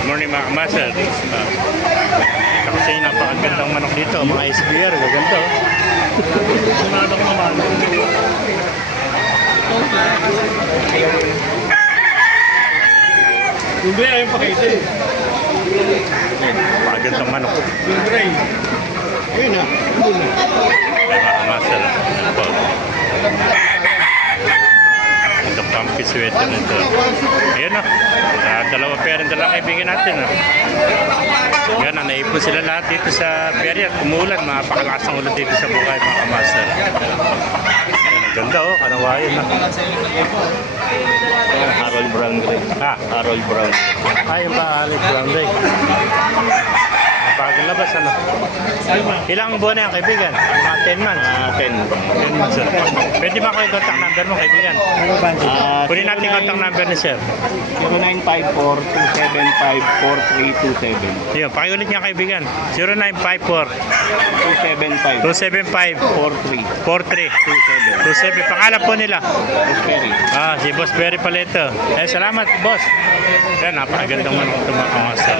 Good morning mga kamaster. Uh, kasi napakagandang manok dito, mga SBR, gaganda. oh. Sunadok naman. Gray ayaw pakita eh. Napakagandang manok. Gray. Ayun na. Mga po. Ito pumpy sweater nito. Ayan na. Dalawa pera dala kaibigan natin. Oh. Yan, na naipon sila lahat dito sa perya. Kumulan, mapakalakas ang ulan dito sa bukay mga kamaster. Ganda oh, kanawayan na. Harold Brown gray. Ha, Harold Brown. ay, yung paalit brown day. Bagal labas, ano? Ilang buwan na yan, kaibigan? Mga 10 months. Ah, 10. 10 months. oh. Pwede ba ako yung contact number mo, kaibigan? Ah, Kunin natin yung contact number ni sir. 0954-275-4327. Yun, pakiulit niya kaibigan. 0954 275 275 4327. 43 27. Pangalan po nila. Prosperi. Ah, si Boss Perry pala ito. Eh, salamat, boss. Yan, napakagandang manok ito mga kamaster.